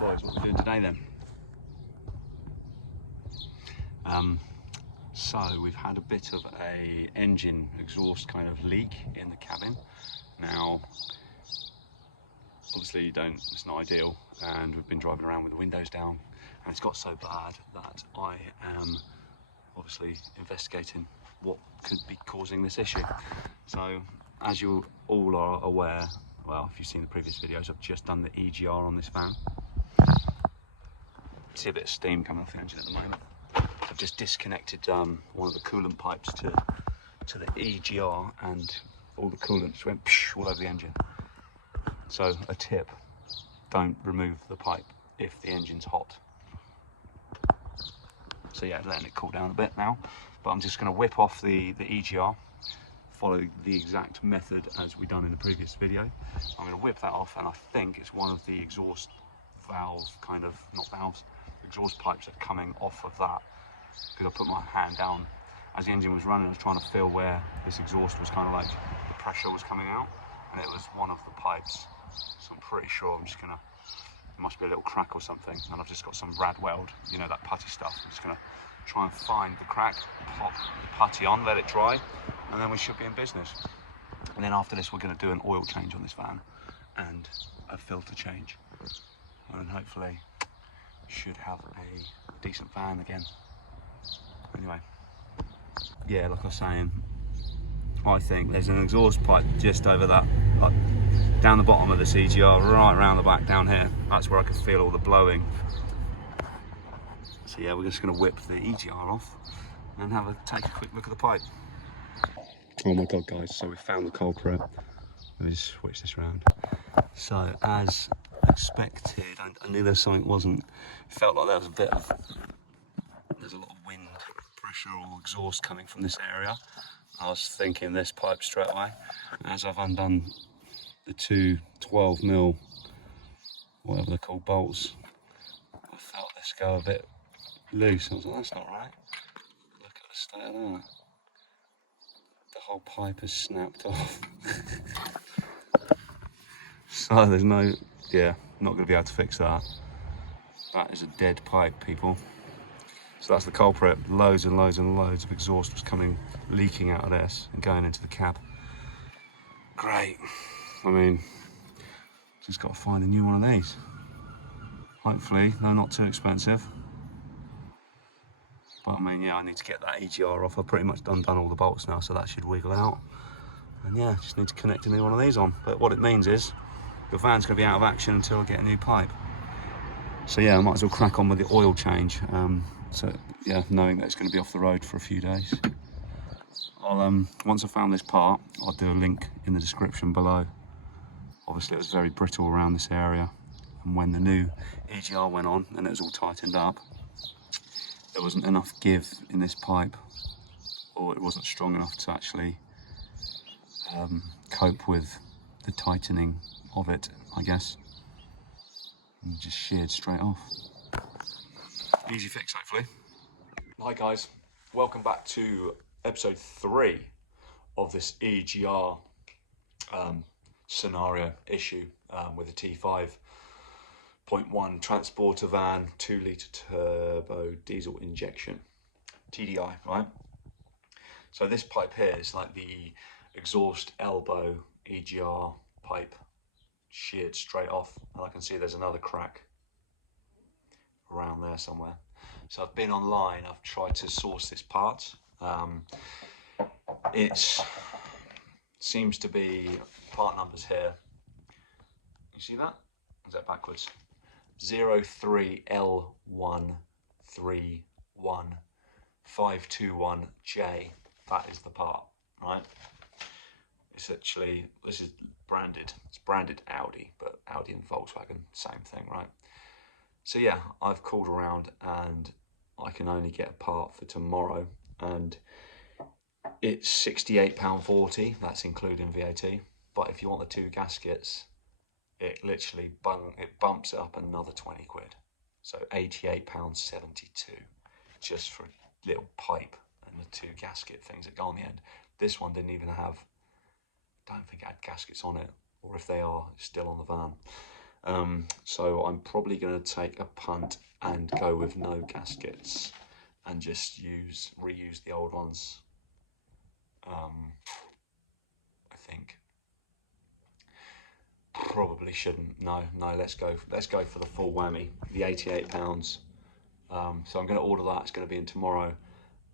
Right boys, what are we doing today then? So we've had a bit of a engine exhaust kind of leak in the cabin. Now, obviously it's not ideal, and we've been driving around with the windows down, and it's got so bad that I am obviously investigating what could be causing this issue. So, as you all are aware, well, if you've seen the previous videos, I've just done the EGR on this van. See a bit of steam coming off the engine at the moment. I've just disconnected one of the coolant pipes to the EGR, and all the coolant just went all over the engine. So a tip, don't remove the pipe if the engine's hot. So yeah, letting it cool down a bit now, but I'm just going to whip off the EGR, follow the exact method as we done in the previous video. I'm going to whip that off, and I think it's one of the exhaust valve kind of, not valves, exhaust pipes that are coming off of that, because I put my hand down as the engine was running. I was trying to feel where this exhaust was kind of like the pressure was coming out, and it was one of the pipes. So I'm pretty sure I'm just gonna, it must be a little crack or something, and I've just got some rad weld, you know, that putty stuff. I'm just gonna try and find the crack, pop the putty on, let it dry, and then we should be in business. And then after this, we're gonna do an oil change on this van and a filter change, and hopefully should have a decent van again. Anyway, yeah, like I was saying, I think there's an exhaust pipe just over that, like, down the bottom of the EGR, right around the back down here. That's where I can feel all the blowing. So yeah, we're just going to whip the EGR off and take a quick look at the pipe. Oh my god guys, so we found the culprit. Let me just switch this around. So as expected, I knew there was something wasn't, felt like there was there's a lot of wind pressure or exhaust coming from this area. I was thinking this pipe straight away. As I've undone the two 12mm, whatever they're called, bolts, I felt this go a bit loose. I was like, that's not right. Look at the state of that. The whole pipe is snapped off. So there's no, yeah, not going to be able to fix that. That is a dead pipe, people. So that's the culprit. Loads and loads and loads of exhaust was leaking out of this and going into the cab. Great. I mean, just got to find a new one of these. Hopefully, they're not too expensive. But I mean, yeah, I need to get that EGR off. I've pretty much done all the bolts now, so that should wiggle out. And yeah, just need to connect a new one of these on. But what it means is, the van's going to be out of action until I get a new pipe. So yeah, I might as well crack on with the oil change. So yeah, knowing that it's going to be off the road for a few days. I'll once I found this part, I'll do a link in the description below. Obviously it was very brittle around this area, and when the new EGR went on and it was all tightened up, there wasn't enough give in this pipe, or it wasn't strong enough to actually cope with the tightening of it, I guess. And just sheared straight off. Easy fix, hopefully. Hi guys, welcome back to episode 3 of this EGR scenario issue with a T5.1 transporter van, 2 litre turbo diesel injection, TDI, right? So this pipe here is like the exhaust elbow EGR pipe, sheared straight off, and I can see there's another crack around there somewhere. So I've been online, I've tried to source this part. It seems to be part numbers here. You see that? Is that backwards? 03L131 521J. That is the part, right? It's actually, this is branded. It's branded Audi, but Audi and Volkswagen, same thing, right? So yeah, I've called around and I can only get a part for tomorrow, and it's £68.40, that's including VAT. But if you want the 2 gaskets, it literally bumps it up another 20 quid. So £88.72 just for a little pipe and the 2 gasket things that go on the end. This one didn't even have, don't think it had gaskets on it, or if they are, it's still on the van. So I'm probably going to take a punt and go with no gaskets and just reuse the old ones. I think probably shouldn't. No, let's go for the full whammy, the £88. So I'm going to order that. It's going to be in tomorrow,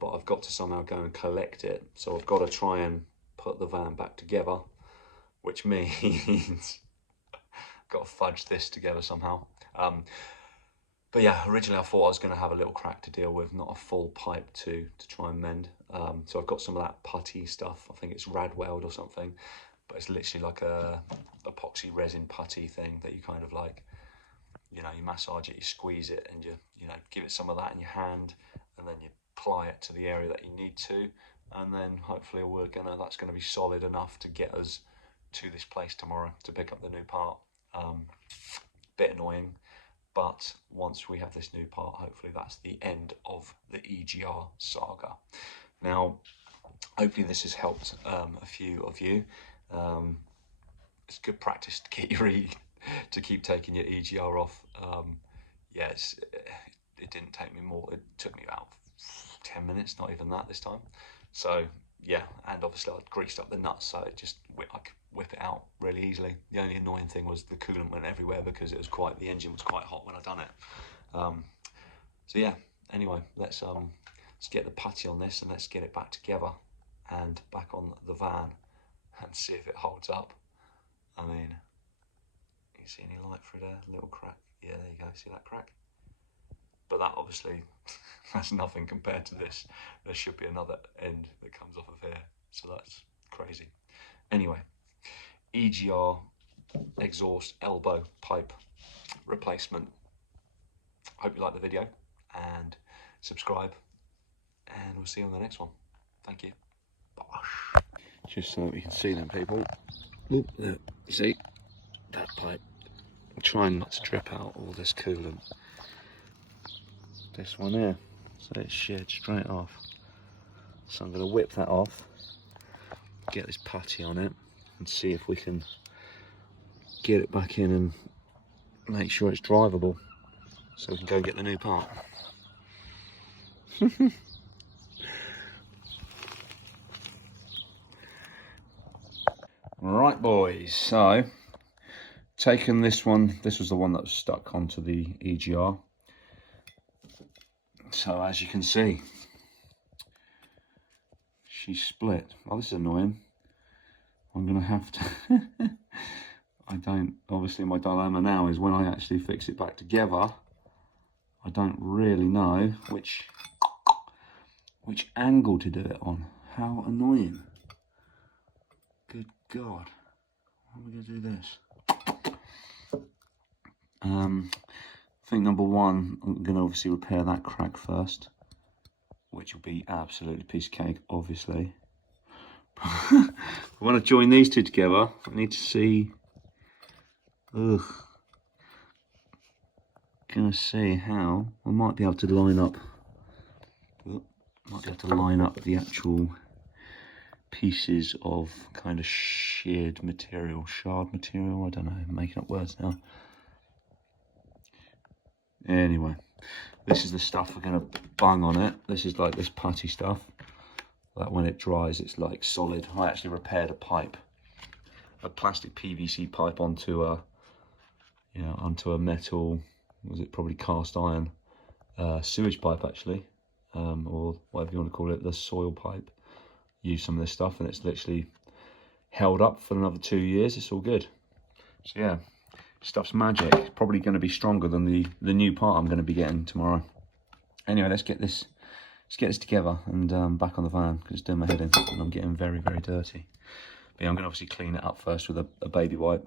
but I've got to somehow go and collect it. So I've got to try and put the van back together, which means I've got to fudge this together somehow. But yeah, originally I thought I was going to have a little crack to deal with, not a full pipe to try and mend. So I've got some of that putty stuff. I think it's Radweld or something, but it's literally like a epoxy resin putty thing that you kind of like, you know, you massage it, you squeeze it, and you know, give it some of that in your hand, and then you apply it to the area that you need to, and then hopefully that's gonna be solid enough to get us to this place tomorrow to pick up the new part. Bit annoying, but once we have this new part, hopefully that's the end of the EGR saga. Now, hopefully this has helped a few of you. It's good practice to keep taking your EGR off. Yes, it didn't take me more. It took me about 10 minutes, not even that this time. So yeah, and obviously I greased up the nuts, so I could whip it out really easily. The only annoying thing was the coolant went everywhere because the engine was quite hot when I done it. So yeah, anyway, let's get the putty on this and let's get it back together and back on the van and see if it holds up. I mean, you see any light through there? Little crack. Yeah, there you go. See that crack? But that obviously, that's nothing compared to this. There should be another end that comes off of here. So that's crazy. Anyway, EGR exhaust elbow pipe replacement. Hope you like the video and subscribe, and we'll see you on the next one. Thank you. Bosh. Just so that we can see them, people. Oop, there. You see that pipe? I'm trying not to drip out all this coolant. This one here, so it's sheared straight off. So I'm going to whip that off, get this putty on it, and see if we can get it back in and make sure it's drivable, so we can go get the new part. Right, boys, so taking this one, this was the one that was stuck onto the EGR. So as you can see, she's split. Oh, this is annoying. I'm gonna have to obviously my dilemma now is when I actually fix it back together, I don't really know which angle to do it on. How annoying. Good God. How am I gonna do this? I think number one, I'm going to obviously repair that crack first, which will be absolutely piece of cake, obviously. When I join these two together, I need to see. Gonna see how I might be able to line up. Might be able to line up the actual pieces of kind of shard material. I don't know. I'm making up words now. Anyway, this is the stuff we're going to bung on it. This is like this putty stuff. That when it dries, it's like solid. I actually repaired a pipe, a plastic PVC pipe onto a, onto a metal, was it probably cast iron sewage pipe actually, or whatever you want to call it, the soil pipe. Use some of this stuff, and it's literally held up for another 2 years. It's all good. So yeah. Stuff's magic. It's probably going to be stronger than the new part I'm going to be getting tomorrow. Anyway, let's get this together and back on the van because it's doing my head in and I'm getting very, very dirty. But yeah, I'm going to obviously clean it up first with a baby wipe.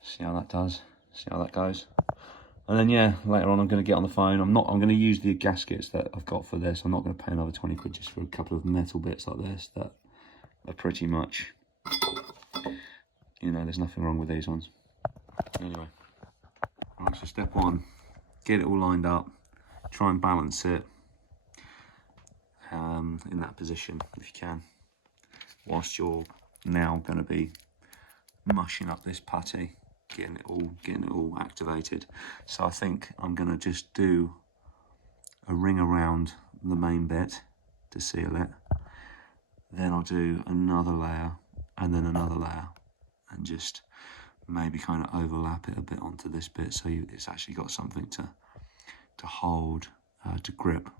See how that does. See how that goes. And then yeah, later on I'm going to get on the phone. I'm going to use the gaskets that I've got for this. I'm not going to pay another 20 quid just for a couple of metal bits like this that are pretty much, there's nothing wrong with these ones. Anyway, right, so step one, get it all lined up, try and balance it in that position if you can, whilst you're now going to be mushing up this putty. getting it all activated. So I think I'm gonna just do a ring around the main bit to seal it. Then I'll do another layer and then another layer, and just maybe kind of overlap it a bit onto this bit so it's actually got something to hold, to grip.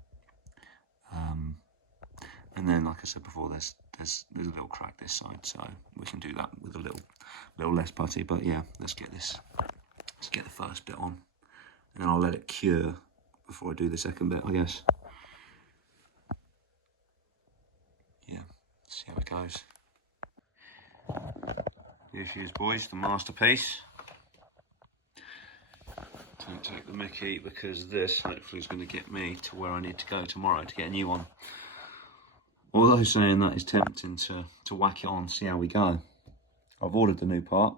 And then, like I said before, there's a little crack this side, so we can do that with a little less putty. But yeah, let's get the first bit on, and then I'll let it cure before I do the second bit, I guess. Yeah, see how it goes. Here she is, boys, the masterpiece. Don't take the mickey, because this hopefully is going to get me to where I need to go tomorrow to get a new one. Although saying that is tempting to whack it on, see how we go. I've ordered the new part.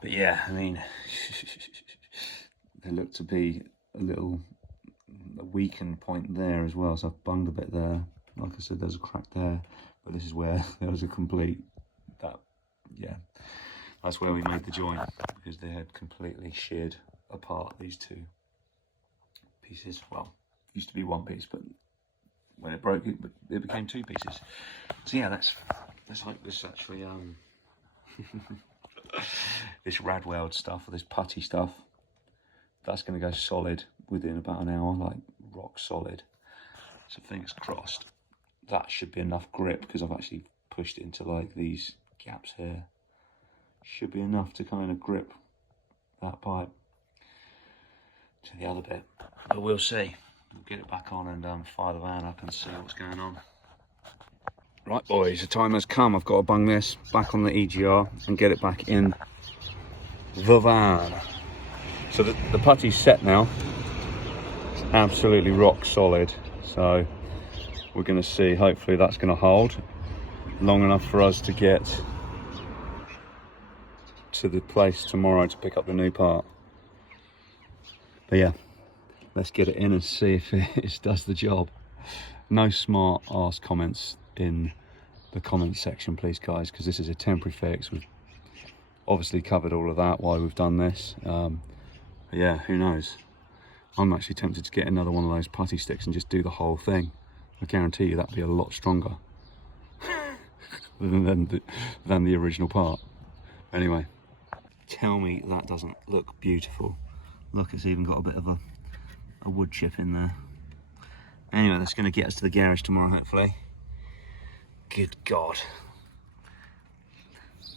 But yeah, I mean, there looked to be a weakened point there as well, so I've bunged a bit there. Like I said, there's a crack there, but this is where there was a complete, that's where we made the joint, because they had completely sheared apart these two pieces. Well, used to be one piece, but when it broke, it became two pieces. So yeah, let's hope this actually this rad weld stuff, or this putty stuff, that's going to go solid within about an hour, like rock solid. So fingers crossed. That should be enough grip, because I've actually pushed it into like these gaps here. Should be enough to kind of grip that pipe to the other bit, but we'll see. We'll get it back on and fire the van up and see what's going on. Right, boys, the time has come. I've got to bung this back on the EGR and get it back in the van. So the putty's set now. It's absolutely rock solid. So we're going to see, hopefully that's going to hold long enough for us to get to the place tomorrow to pick up the new part. But yeah, let's get it in and see if it does the job. No smart ass comments in the comments section, please, guys, because this is a temporary fix. We've obviously covered all of that while we've done this. But yeah, who knows? I'm actually tempted to get another one of those putty sticks and just do the whole thing. I guarantee you that'd be a lot stronger than the original part. Anyway, tell me that doesn't look beautiful. Look, it's even got a bit of a wood chip in there. Anyway, that's going to get us to the garage tomorrow, hopefully. Good God.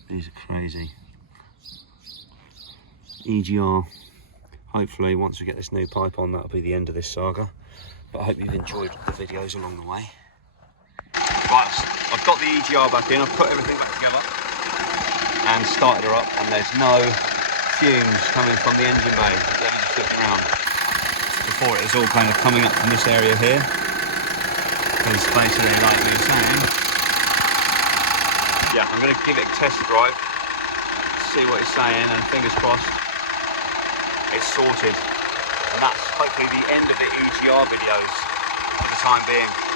These are crazy. EGR. Hopefully, once we get this new pipe on, that'll be the end of this saga. But I hope you've enjoyed the videos along the way. Right, I've got the EGR back in. I've put everything back together and started her up, and there's no fumes coming from the engine bay. Let me just flip around. Before it was all kind of coming up from this area here. Because basically, like we were saying, yeah, I'm going to give it a test drive, see what it's saying, and fingers crossed it's sorted. And that's hopefully the end of the EGR videos for the time being.